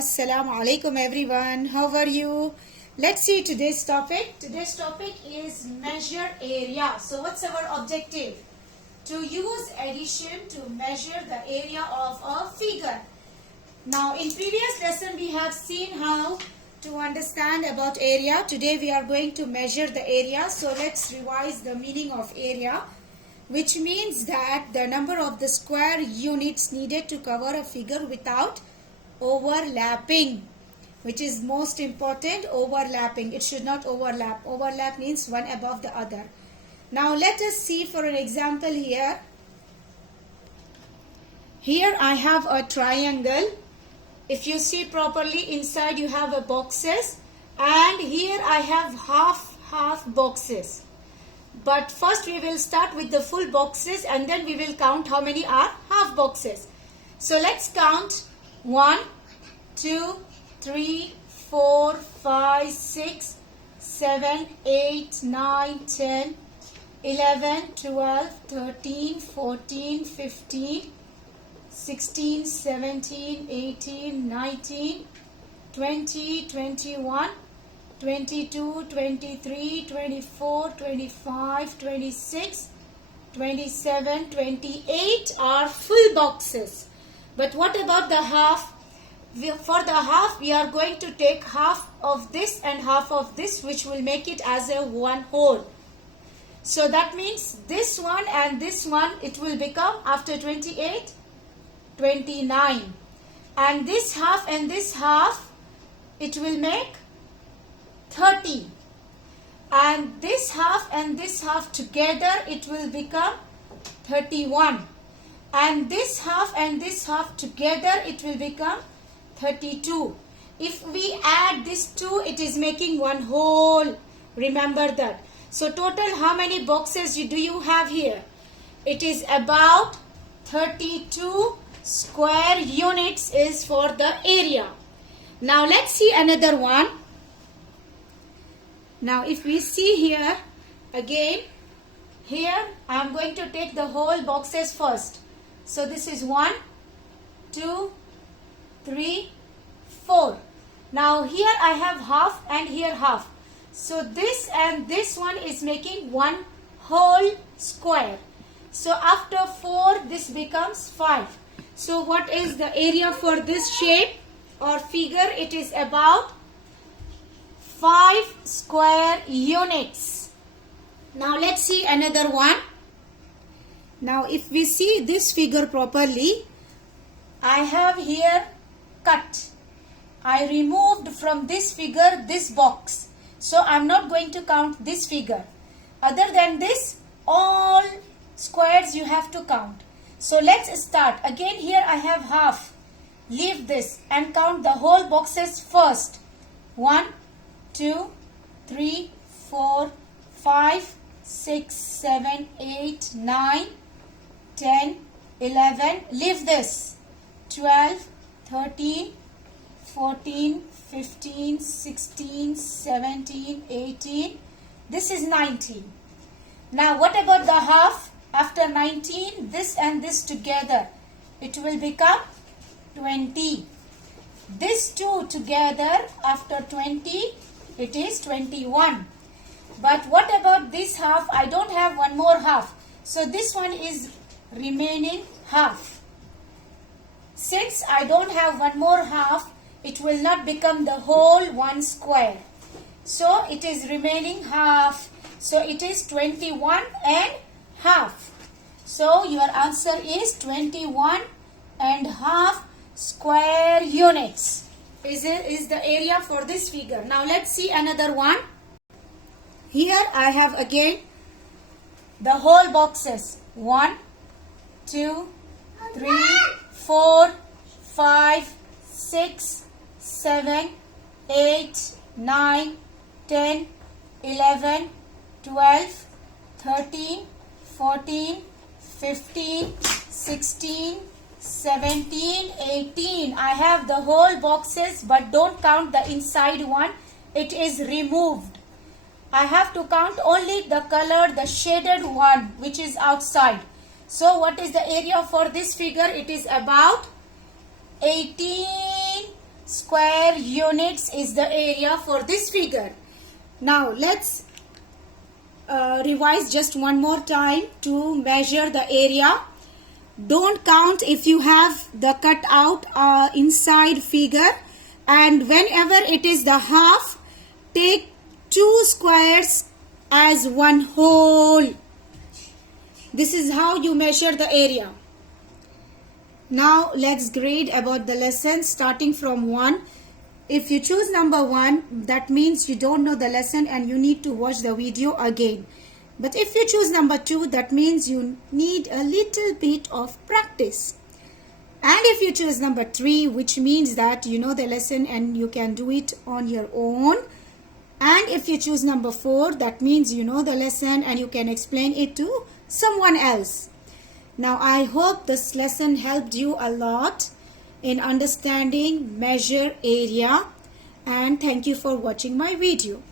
Assalamu alaikum everyone. How are you? Let's see today's topic. Today's topic is measure area. So what's our objective? To use addition to measure the area of a figure. Now in previous lesson we have seen how to understand about area. Today we are going to measure the area. So let's revise the meaning of area, which means that the number of the square units needed to cover a figure without overlapping, which is most important. Overlapping, it should not overlap. Overlap means one above the other. Now let us see for an example here. Here I have a triangle. If you see properly, inside you have a boxes, and here I have half boxes. But first we will start with the full boxes and then we will count how many are half boxes. So let's count 1, 2, 3, 4, 5, 6, 7, 8, 9, 10, 11, 12, 13, 14, 15, 16, 17, 18, 19, 20, 21, 22, 23, 24, 25, 26, 27, 28 are full boxes. But what about the half? For the half, we are going to take half of this and half of this, which will make it as a one whole. So that means this one and this one, it will become after 28, 29. And this half and this half, it will make 30. And this half and this half together, it will become 31. And this half and this half together, it will become 32. If we add this 2, it is making one whole. Remember that. So total how many boxes do you have here? It is about 32 square units is for the area. Now let's see another one. Now if we see here again, here I am going to take the whole boxes first. So this is 1, 2, 3, 4. Now here I have half and here half. So this and this one is making one whole square. So after 4, this becomes 5. So what is the area for this shape or figure? It is about 5 square units. Now let's see another one. Now if we see this figure properly, I have here cut. I removed from this figure this box. So I'm not going to count this figure. Other than this, all squares you have to count. So let's start. Again here I have half. Leave this and count the whole boxes first. 1, 2, 3, 4, 5, 6, 7, 8, 9, 10, 11, leave this, 12, 13, 14, 15, 16, 17, 18, this is 19. Now what about the half? After 19, this and this together, it will become 20. This two together, after 20, it is 21. But what about this half? I don't have one more half. So this one is remaining half. Since I don't have one more half, it will not become the whole one square. So it is remaining half. So it is 21 and half. So your answer is 21 and half square units is the area for this figure. Now let's see another one. Here I have again the whole boxes. 1, 2, 3, 4, 5, 6, 7, 8, 9, 10, 11, 12, 13, 14, 15, 16, 17, 18. I have the whole boxes, but don't count the inside one. It is removed. I have to count only the colored, the shaded one, which is outside. So what is the area for this figure? It is about 18 square units is the area for this figure. Now let's revise just one more time to measure the area. Don't count if you have the cut out inside figure, and whenever it is the half, take 2 squares as one whole. This is how you measure the area. Now let's grade about the lesson starting from 1. If you choose number 1, that means you don't know the lesson and you need to watch the video again. But if you choose number 2, that means you need a little bit of practice. And if you choose number 3, which means that you know the lesson and you can do it on your own. And if you choose number 4, that means you know the lesson and you can explain it to someone else. Now I hope this lesson helped you a lot in understanding measure area, and thank you for watching my video.